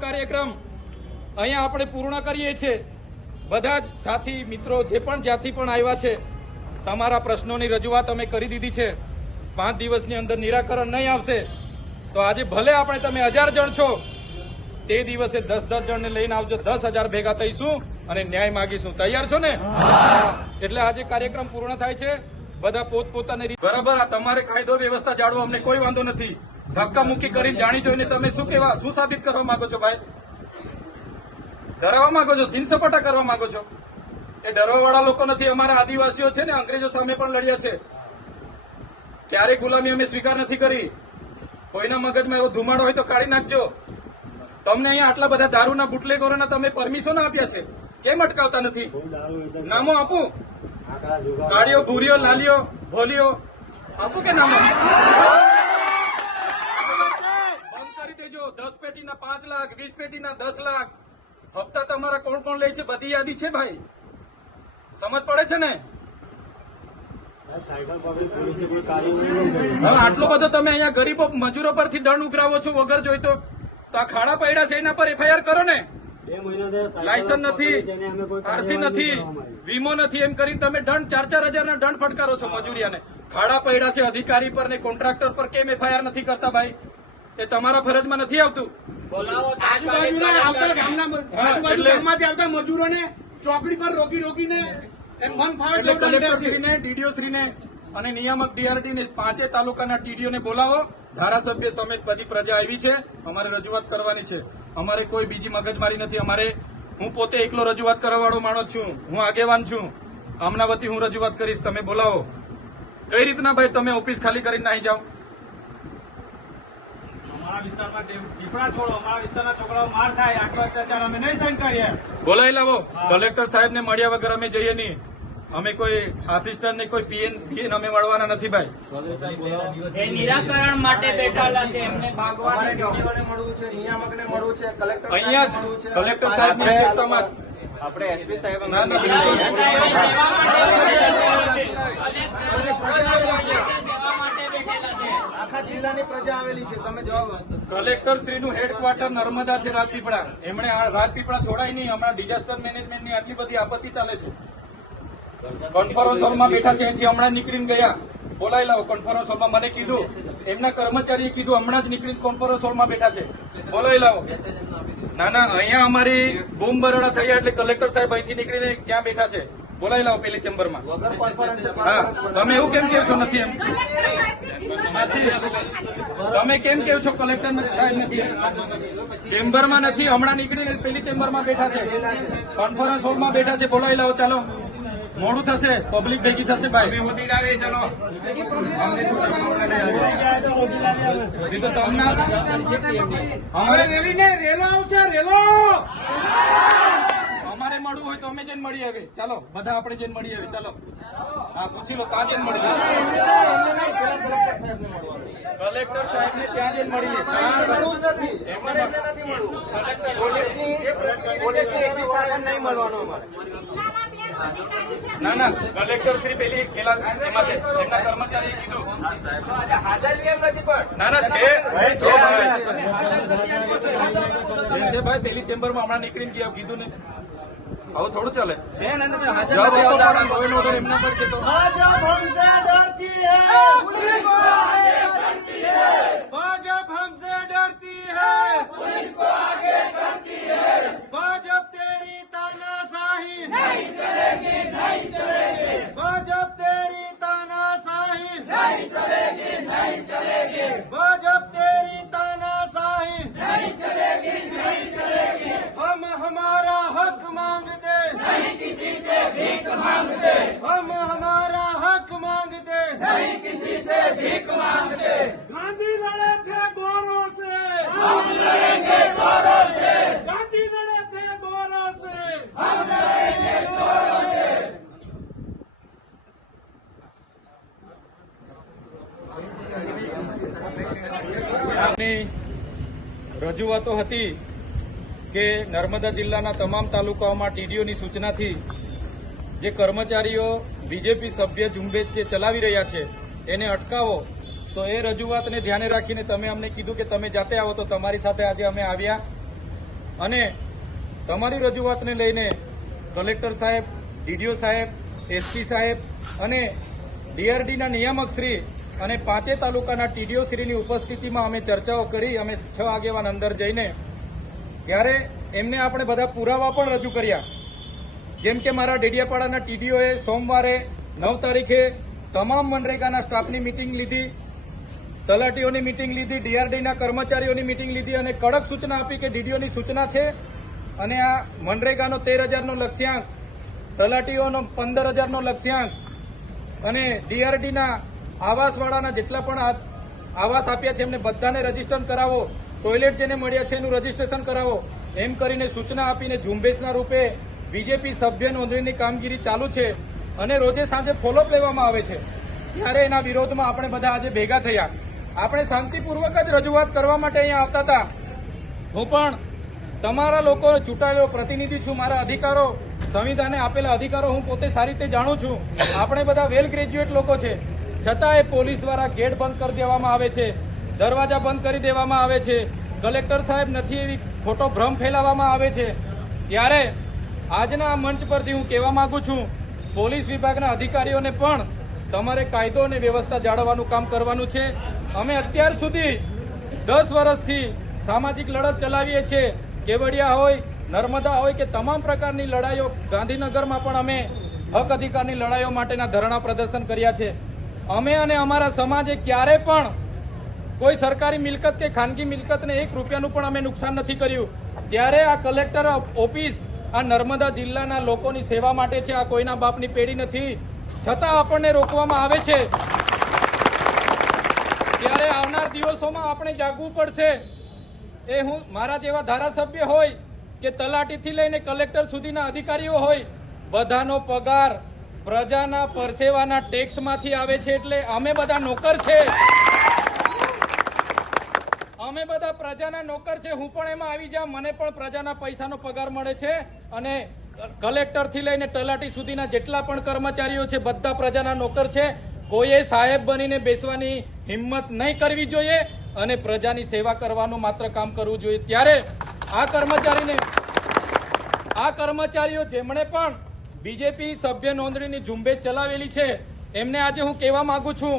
કાર્યક્રમ. અહીંયા આપણે પૂર્ણ કરીએ છીએ. બધા જ સાથી મિત્રો જે પણ જ્યાંથી પણ આવ્યા છે, તમારા પ્રશ્નોની રજૂઆત અમે કરી દીધી છે. પાંચ દિવસની અંદર નિરાકરણ નહીં આવશે. તો આજે ભલે આપણે તમે હજાર જણ છો, તે દિવસે દસ દસ જણને લઈને આવજો, દસ હજાર ભેગા થઈશું. અને ન્યાય માગીશું. તૈયાર છો ને? એટલે આજે કાર્યક્રમ પૂર્ણ થાય છે. બધા પોતપોતાની બરાબર આ તમારે કાયદો વ્યવસ્થા જાળવો અમને કોઈ વાંધો નથી. ધક્કા મુક્કી કરીને જાણી જોઈને તમે શું કેવા શું સાબિત કરવા માંગો છો ભાઈ? ડરાવવા માંગો છો? સિન સપાટા કરવા માંગો છો? એ ડરવાવાળા લોકો નથી. અમારા આદિવાસીઓ છે ને અંગ્રેજો સામે પણ લડ્યા છે. ક્યારેય ગુલામી અમે સ્વીકાર નથી કરી. કોઈના મગજમાં એવો ધુમાડો હોય તો કાઢી નાખજો. તમને અહીંયા આટલા બધા દારૂના બુટલેગોરોના તમે પરમિશન આપ્યા છે. કેમ અટકાવતા નથી? નામો આપું. ગાડીઓ ભૂરીઓ લાલીઓ ભોલીઓ. આપું કે નામો? બંધ કરી દેજો. દસ પેટીના પાંચ લાખ વીસ પેટીના દસ લાખ. હપ્તા તમારા કોણ કોણ લે છે? બધી યાદી છે ભાઈ. સમજ પડે છે ને? આટલો બધો તમે અહીંયા ગરીબો મજૂરો પરથી દંડ ઉઘરાવો છો વગર જોઈતો તો આ ખાડા પડ્યા છે એના પર એફઆઈઆર કરો ને. લાયસન્સ નથી આરસી નથી વીમો નથી એમ કરીને તમે દંડ ચાર ચાર હજારના દંડ ફટકારો છો મજૂરિયાને. ભાડા પડ્યા છે અધિકારી પર ને કોન્ટ્રાક્ટર પર કેમ એફઆઈઆર નથી કરતા ભાઈ? એ તમારા ફરજમાં નથી આવતું? આજુબાજુના આવતા ગામના આજુબાજુ ગામમાંથી આવતા મજૂરોને ચોકડી પર રોકી રોકીને એમ મન ફાવે ડીડીઓ શ્રીને અને નિયામક ડીઆરટી ને પાંચે તાલુકાના ટીડીઓ ને બોલાવો. ધારાસભ્ય સમેત બધી પ્રજા આવી છે. અમારે રજૂઆત કરવાની છે. અમારે કોઈ બીજી મગજમારી નથી. અમારે હું પોતે એકલો રજૂઆત કરવાવાળો માણસ છું. હું આગેવાન છું. આમના વતી હું રજૂઆત કરીશ. તમે બોલાવો. કઈ રીતના ભાઈ તમે ઓફિસ ખાલી કરીને નાહી જાઓ બોલાવી લાવો. કલેક્ટર સાહેબ ને મળ્યા વગર અમે જઈએ નહીં. અમે કોઈ આસિસ્ટન્ટ ને કોઈ પીએન પીએન અમે મળવાના નથી ભાઈ. એ નિરાકરણ માટે બેઠેલા છે એમને ભાગવા અમારે નથી DDO ને મળવું છે નિયામકને મળવું છે કલેક્ટર અહીંયા. કલેક્ટર સાહેબની અધ્યક્ષતામાં આપણે એસપી સાહેબ ના, ના, બિલકુલ. સેવા માટે બેઠેલા છે. આખા જિલ્લાની પ્રજા આવેલી છે તમે જવાબ કલેક્ટર શ્રીનું હેડક્વાર્ટર નર્મદા છે રાજપીપળા. એમણે આ રાજપીપળા છોડાય નહીં હમણાં ડિઝાસ્ટર મેનેજમેન્ટની આટલી બધી આપત્તિ ચાલે છે. કોન્ફરન્સ હોલમાં બેઠા છે અહીંથી હમણાં નીકળીને ગયા. બોલાવી લાવો કોન્ફરન્સ હોલમાં મને કીધું. એમના કર્મચારીએ કીધું હમણાં જ નીકળીને કોન્ફરન્સ હોલમાં બેઠા છે. બોલાવી લાવો ના ના અહીંયા અમારી બૂમ બરોડા થયા એટલે કલેક્ટર સાહેબ અહીંથી નીકળીને ક્યાં બેઠા છે? બોલાવી લાવો પેલી ચેમ્બરમાં. હા તમે એવું કેમ કેવ છો? નથી એમ. તમે કેમ કહો છો? કલેક્ટર સાહેબ નથી. ચેમ્બરમાં નથી હમણાં નીકળીને પેલી ચેમ્બરમાં બેઠા છે. કોન્ફરન્સ હોલમાં બેઠા છે. બોલાવી લાવો ચાલો. મોડું થશે પબ્લિક ભેગી થશે ભાઈ. હોતી આવે ચલો. તો તમને અમારે રેલી ને રેલો આવશે રેલો! અમારે મળવું હોય તો અમે જઈને મળી આવે ચાલો બધા આપણે જઈને મળી આવે ચાલો. હા પૂછી લો ત્યાં જઈને મળી કલેક્ટર સાહેબ ને ત્યાં જઈને મળીએ? નથી. એમને નથી મળવું. પોલીસની જે પ્રતિનિધિ છે નહીં મળવાનું અમારે. ના ના કલેક્ટર શ્રી પેલી પેલા એમાં છે એમના કર્મચારી કીધું. હાજર કેમ નથી પણ ના ના છે. છે ભાઈ. પેલી ચેમ્બરમાં હમણાં નીકળીને ગયા કીધું ને. આવું થોડું ચાલે. છે ને હાજર એમના પર છે તો. से भीख मांगते गांधी लड़े थे गोरों से हम लड़ेंगे चोरों से गांधी लड़े थे गोरों से हम लड़ेंगे चोरों से રજૂઆતો હતી કે નર્મદા જિલ્લાના તમામ તાલુકાઓમાં ટીડીઓની સૂચનાથી જે કર્મચારીઓ બીજેપી સભ્ય ઝુંબેશ ચલાવી રહ્યા છે એને અટકાવો, તો એ રજૂઆતને ધ્યાને રાખીને તમે અમને કીધું કે તમે જાતે આવો, તો તમારી સાથે આજે અમે આવ્યા. અને તમારી રજૂઆતને લઈને કલેક્ટર સાહેબ, ડીડીઓ સાહેબ, એસપી સાહેબ અને ડીઆરડીના નિયામક શ્રી અને પાંચે તાલુકાના ટીડીઓ શ્રીની ઉપસ્થિતિમાં અમે ચર્ચાઓ કરી, અમે છ આગેવાન અંદર જઈને ત્યારે એમને આપણે બધા પુરાવા પણ રજૂ કર્યા. જેમ કે મારા ડેડિયાપાડાના ટીડીઓએ સોમવારે નવ તારીખે તમામ મનરેગાના સ્ટાફની મિટિંગ લીધી, તલાટીઓની મિટિંગ લીધી ડીઆરડીના કર્મચારીઓની મિટિંગ લીધી અને કડક સૂચના આપી કે ડીડીઓની સૂચના છે. અને આ મનરેગાનો તેર હજારનો લક્ષ્યાંક, તલાટીઓનો પંદર હજારનો લક્ષ્યાંક અને ડીઆરડીના આવાસવાળાના જેટલા પણ આવાસ આપ્યા છે, એમને બધાને રજિસ્ટર કરાવો. ટોયલેટ જેને મળ્યા છે, એનું રજીસ્ટ્રેશન કરાવો. એમ કરીને સૂચના આપીને ઝુંબેશના રૂપે બીજેપી સભ્ય નોંધણીની કામગીરી ચાલુ છે. અને રોજે સાંજે ફોલોઅપ લેવામાં આવે છે. ત્યારે એના વિરોધમાં આપણે બધા આજે ભેગા થયા. આપણે શાંતિપૂર્વક જ રજૂઆત કરવા માટે અહીંયા આવતા હતા. હું પણ તમારા લોકો ચૂંટાયેલો પ્રતિનિધિ છું, મારા અધિકારો, સંવિધાને આપેલા અધિકારો હું પોતે સારી રીતે જાણું છું. આપણે બધા વેલ ગ્રેજ્યુએટ લોકો છે. છતાંય પોલીસ દ્વારા ગેટ બંધ કરી દેવામાં આવે છે. દરવાજા બંધ કરી દેવામાં આવે છે. કલેક્ટર સાહેબ નથી એવી ખોટો ભ્રમ ફેલાવવામાં આવે છે. ત્યારે આજના મંચ પરથી હું કહેવા માંગુ છું પોલીસ વિભાગના અધિકારીઓને પણ તમારે કાયદો અને વ્યવસ્થા જાળવવાનું કામ કરવાનું છે. અમે અત્યાર સુધી દસ વર્ષથી સામાજિક લડત ચલાવીએ છીએ. કેવડિયા હોય, નર્મદા હોય કે તમામ પ્રકારની લડાઈઓ ગાંધીનગરમાં પણ અમે હક અધિકારની લડાઈઓ માટેના ધરણા પ્રદર્શન કર્યા છે. અમે અને અમારા સમાજે ક્યારે પણ કોઈ સરકારી મિલકત કે ખાનગી મિલકતને એક રૂપિયાનું પણ અમે નુકસાન નથી કર્યું. ત્યારે આ કલેક્ટર ઓફિસ આ નર્મદા જિલ્લાના લોકોની સેવા માટે છે, આ કોઈના બાપની પેઢી નથી. છતાં આપણને રોકવામાં આવે છે. ત્યારે આવનાર દિવસોમાં આપણે જાગવું પડશે. એ હું મારા જેવા ધારાસભ્ય હોય કે તલાટીથી લઈને કલેક્ટર સુધીના અધિકારીઓ હોય, બધાનો પગાર પ્રજાના પરસેવાના ટેક્સમાંથી આવે છે એટલે અમે બધા નોકર છે. અમે બધા પ્રજાના નોકર છે, હું પણ એમાં આવી જાઉં. મને પણ પ્રજાના પૈસાનો પગાર મળે છે અને કલેક્ટરથી લઈને તલાટી સુધીના જેટલા પણ કર્મચારીઓ છે, બધા પ્રજાના નોકર છે. કોઈએ સાહેબ બનીને બેસવાની હિંમત નહીં કરવી જોઈએ અને પ્રજાની સેવા કરવાનું માત્ર કામ કરવું જોઈએ. ત્યારે આ કર્મચારીને, આ કર્મચારીઓ જેમણે પણ બીજેપી સભ્ય નોંધણીની ઝુંબેશ ચલાવેલી છે, એમને આજે હું કહેવા માંગુ છું,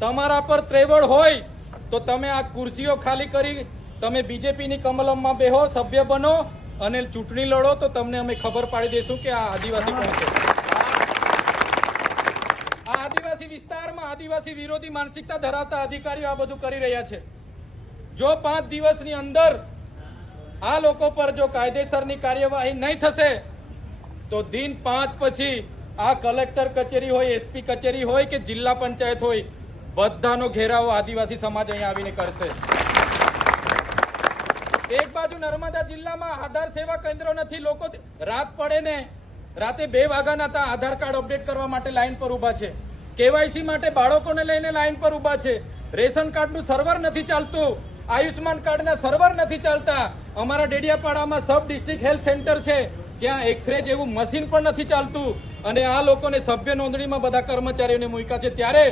તમારા પર ત્રેવડ હોય તો તમે આ ખુરશીઓ ખાલી કરી તમે બીજેપીની કમલમમાં બેહો, સભ્ય બનો અને ચૂંટણી લડો તો તમને અમે ખબર પાડી દઈશું કે આ આદિવાસી કોણ છે. આ આદિવાસી વિસ્તારમાં આદિવાસી વિરોધી માનસિકતા ધરાવતા અધિકારીઓ આ બધું કરી રહ્યા છે. જો પાંચ દિવસની અંદર આ લોકો પર જો કાયદેસરની કાર્યવાહી નહીં થશે, તો દિન પાંચ પછી આ કલેક્ટર કચેરી હોય, એસપી કચેરી હોય કે જિલ્લા પંચાયત હોય બધાનો ઘેરાવો આદિવાસી સમાજ અહીંયા આવીને કરશે. એક બાજુ નર્મદા જિલ્લામાં આધાર સેવા કેન્દ્રો નથી, લોકો રાત પડે ને રાતે બે વાગ્યાના હતા, આધાર કાર્ડ અપડેટ કરવા માટે લાઈન પર ઊભા છે. કેવાયસી માટે બાળકોને લઈને લાઈન પર ઊભા છે. રેશન કાર્ડનું સર્વર નથી ચાલતું આયુષ્માન કાર્ડના સર્વર નથી ચાલતા. અમારા ડેડિયાપાડામાં સબ ડિસ્ટ્રિક્ટ હેલ્થ સેન્ટર છે ત્યાં એક્સરે જેવું મશીન પણ નથી ચાલતું. અને આ લોકોને સભ્ય નોંધણીમાં બધા કર્મચારીઓને મૂક્યા છે. ત્યારે